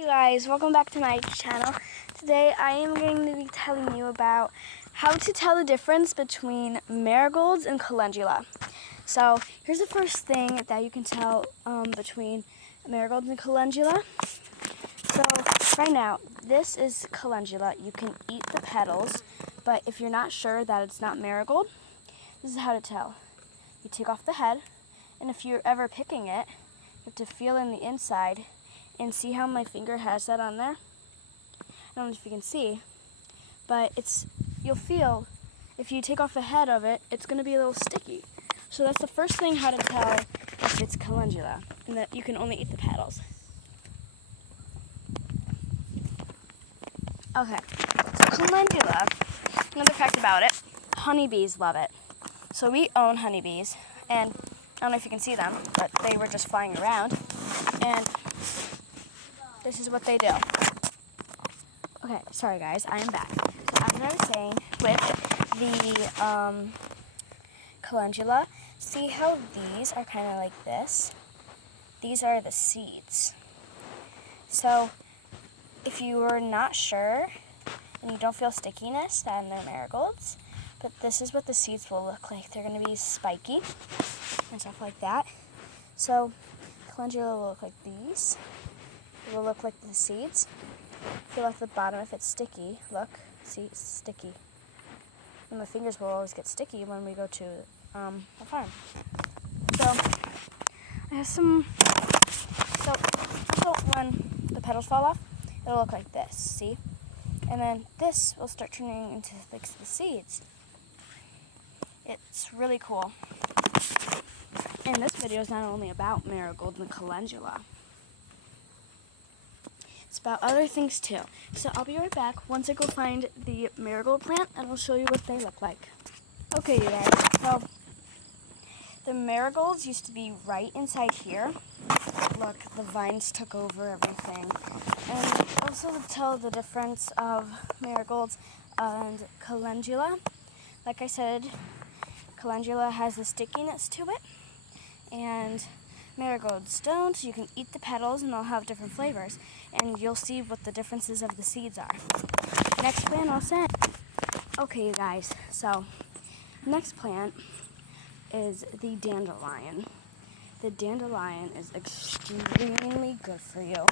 Hey guys, welcome back to my channel. Today I am going to be telling you about how to tell the difference between marigolds and calendula. So here's the first thing that you can tell between marigolds and calendula. So right now, this is calendula. You can eat the petals, but if you're not sure that it's not marigold, this is how to tell. You take off the head, and if you're ever picking it, you have to feel in the inside and see how my finger has that on there. I don't know if you can see, but you'll feel if you take off the head of it, it's going to be a little sticky. So that's the first thing how to tell if it's calendula, and that you can only eat the petals. Okay, so calendula, another fact about it, honeybees love it. So we own honeybees, and I don't know if you can see them, but they were just flying around, and this is what they do. Okay, sorry guys, I am back. So as I was saying, with the calendula, see how these are kind of like this? These are the seeds. So if you are not sure and you don't feel stickiness, then they're marigolds. But this is what the seeds will look like. They're going to be spiky and stuff like that. So calendula will look like these. It will look like the seeds. Feel at the bottom if it's sticky. Look, see, it's sticky. And my fingers will always get sticky when we go to a farm. So I have some. So when the petals fall off, it'll look like this. See, and then this will start turning into like the seeds. It's really cool. And this video is not only about marigold and calendula. It's about other things too. So I'll be right back once I go find the marigold plant, and I'll show you what they look like. Okay, you guys, so the marigolds used to be right inside here. Look, the vines took over everything. And also to tell the difference of marigolds and calendula, like I said, calendula has a stickiness to it, and marigolds don't. You can eat the petals and they'll have different flavors, and you'll see what the differences of the seeds are. Next plant I'll send. Okay, you guys, so next plant is the dandelion. The dandelion is extremely good for you.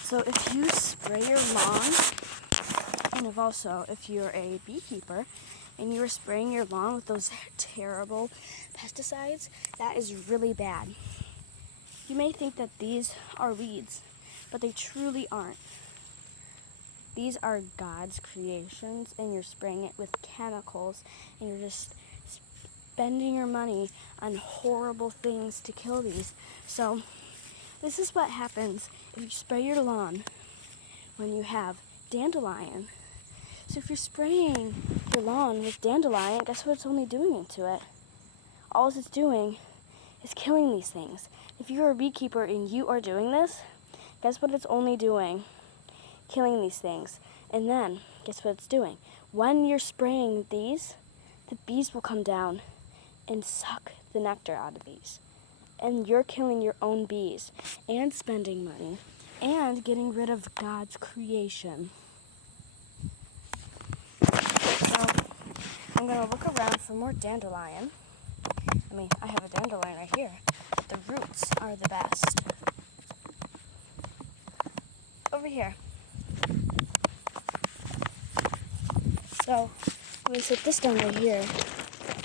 So if you spray your lawn, and if you're a beekeeper and you're spraying your lawn with those terrible pesticides, that is really bad. You may think that these are weeds, but they truly aren't. These are God's creations, and you're spraying it with chemicals, and you're just spending your money on horrible things to kill these. So this is what happens if you spray your lawn when you have dandelion. So if you're spraying your lawn with dandelion, guess what it's only doing to it? All it's doing is killing these things. If you're a beekeeper and you are doing this, guess what it's only doing? Killing these things. And then, guess what it's doing? When you're spraying these, the bees will come down and suck the nectar out of these. And you're killing your own bees and spending money and getting rid of God's creation. So I'm going to look around for more dandelion. I have a dandelion right here. The roots are the best. Over here. So we set this down right here.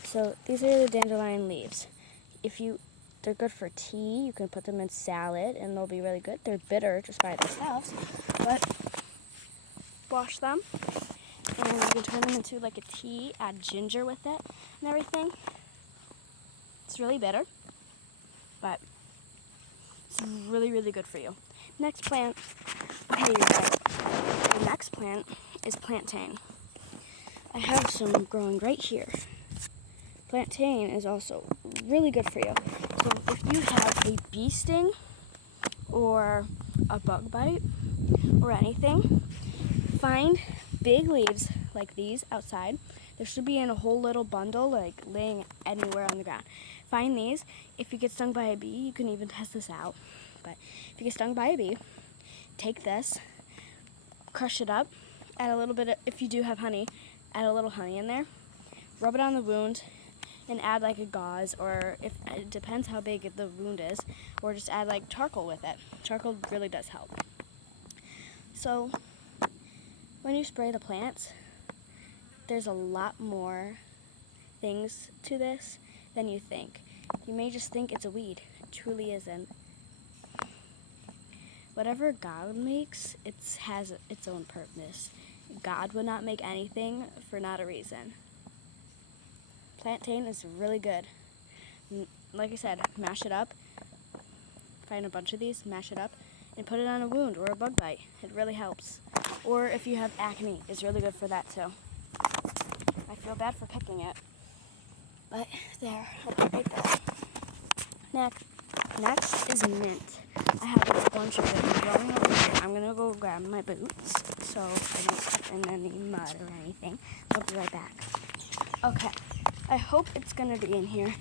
So these are the dandelion leaves. They're good for tea. You can put them in salad and they'll be really good. They're bitter just by themselves, but wash them and you can turn them into like a tea, add ginger with it and everything. It's really bitter, but it's really, really good for you. Next plant, okay, you guys, the next plant is plantain. I have some growing right here. Plantain is also really good for you. So if you have a bee sting or a bug bite or anything, find big leaves like these outside. There should be in a whole little bundle, like laying anywhere on the ground. Find these. If you get stung by a bee, you can even test this out. But if you get stung by a bee, take this, crush it up, add a little bit of, if you do have honey, add a little honey in there, rub it on the wound, and add like a gauze, or if it depends how big the wound is, or just add like charcoal with it. Charcoal really does help. So when you spray the plants, there's a lot more things to this than you think. You may just think it's a weed. It truly isn't. Whatever God makes, it has its own purpose. God would not make anything for not a reason. Plantain is really good. Like I said, mash it up. Find a bunch of these, mash it up, and put it on a wound or a bug bite. It really helps. Or if you have acne, it's really good for that too. I feel bad for picking it, but there, I'll put it right there. Next is mint. I have a bunch of it growing over here. I'm gonna go grab my boots so I don't step in any mud or anything. I'll be right back. Okay, I hope it's gonna be in here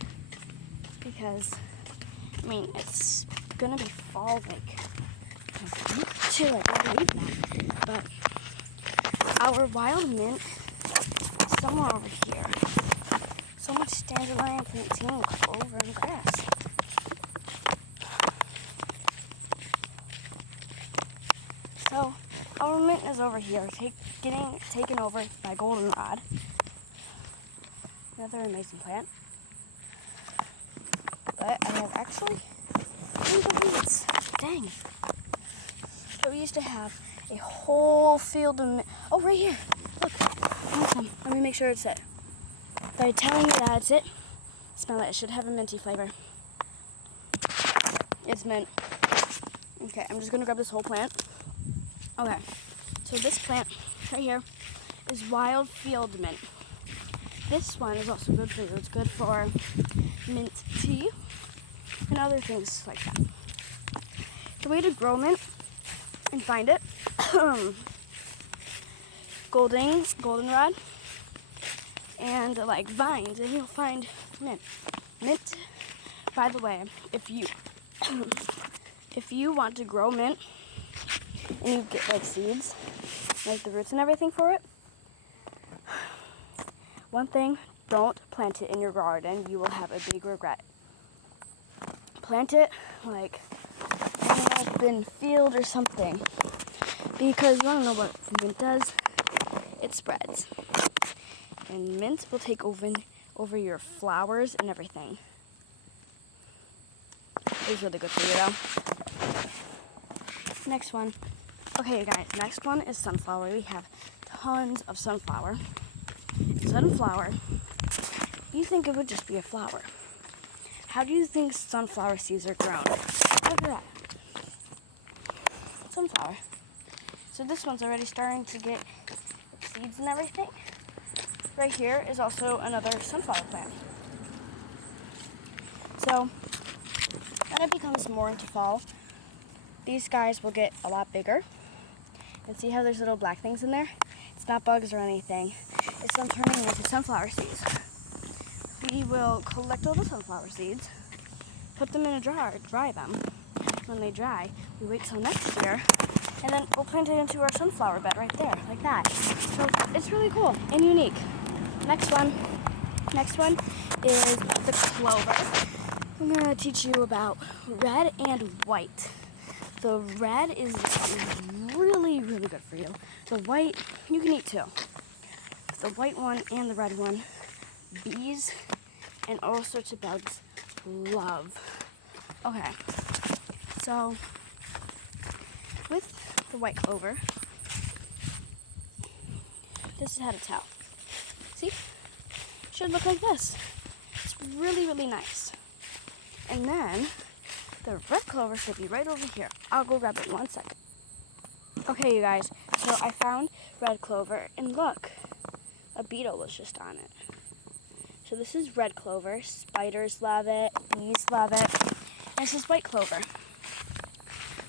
because, I mean, it's gonna be fall like to it, I believe that. But our wild mint is somewhere over here. So much dandelion, plantain, clover, and grass. So our mint is over here, getting taken over by goldenrod. Another amazing plant. But I have actually the weeds. Dang. So we used to have a whole field of mint. Oh, right here. Look. Let me make sure it's it. By telling you that it's it, smell it. It should have a minty flavor. It's mint. Okay, I'm just gonna grab this whole plant. Okay, so this plant right here is wild field mint. This one is also good for you. It's good for mint tea and other things like that. The way to grow mint and find it, goldenrod, and like vines, and you'll find mint. Mint, by the way, if you want to grow mint and you get like seeds, like the roots and everything for it, one thing, don't plant it in your garden. You will have a big regret. Plant it like in an open field or something, because you want to know what mint does? It spreads. And mint will take over your flowers and everything. It's really good for you though. Next one. Okay, you guys, next one is sunflower. We have tons of sunflower. Sunflower, you think it would just be a flower. How do you think sunflower seeds are grown? Look at that. Sunflower. So this one's already starting to get seeds and everything. Right here is also another sunflower plant. So when it becomes more into fall, these guys will get a lot bigger. And see how there's little black things in there? It's not bugs or anything. It's them turning into sunflower seeds. We will collect all the sunflower seeds, put them in a jar, dry them. When they dry, we wait till next year, and then we'll plant it into our sunflower bed right there, like that. So it's really cool and unique. Next one is the clover. I'm gonna teach you about red and white. The red is really, really good for you. The white, you can eat too. The white one and the red one, bees and all sorts of bugs love. Okay, so with the white clover, this is how to tell. See? It should look like this. It's really, really nice. And then the red clover should be right over here. I'll go grab it in 1 second. Okay, you guys, so I found red clover, and look, a beetle was just on it. So this is red clover. Spiders love it, bees love it. And this is white clover.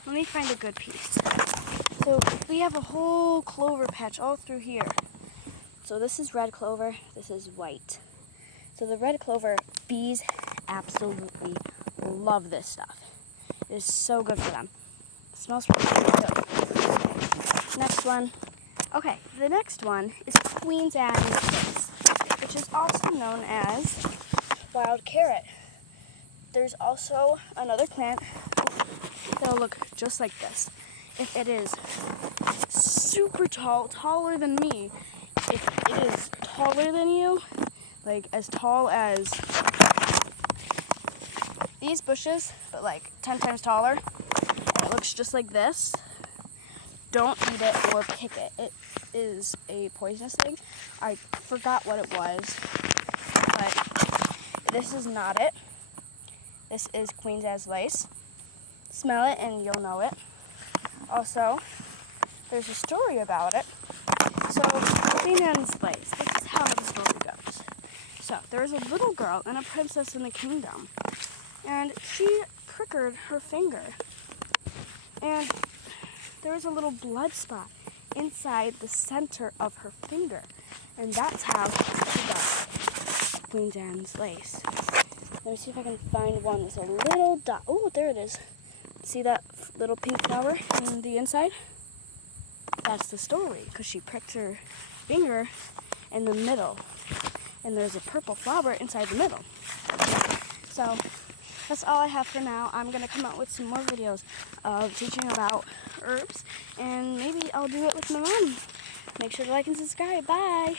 Let me find a good piece. So we have a whole clover patch all through here. So this is red clover, this is white. So the red clover, bees absolutely love this stuff. It is so good for them. smells really good. Next one. Okay, the next one is Queen's Anne's Lace, which is also known as wild carrot. There's also another plant that'll look just like this. If it is super tall, taller than me, if it is taller than you, like as tall as these bushes, but like 10 times taller, and it looks just like this, don't eat it or pick it. It is a poisonous thing. I forgot what it was, but this is not it. This is Queen's Anne's Lace. Smell it and you'll know it. Also, there's a story about it. So, Queen Anne's Lace, this is how the story goes. So, there was a little girl and a princess in the kingdom, and she prickered her finger, and there was a little blood spot inside the center of her finger, and that's how she got Queen Anne's Lace. Let me see if I can find one with a little dot. Oh, there it is. See that little pink flower in the inside? That's the story, because she pricked her finger in the middle, and there's a purple flower inside the middle. So that's all I have for now. I'm going to come out with some more videos of teaching about herbs, and maybe I'll do it with my mom. Make sure to like and subscribe. Bye!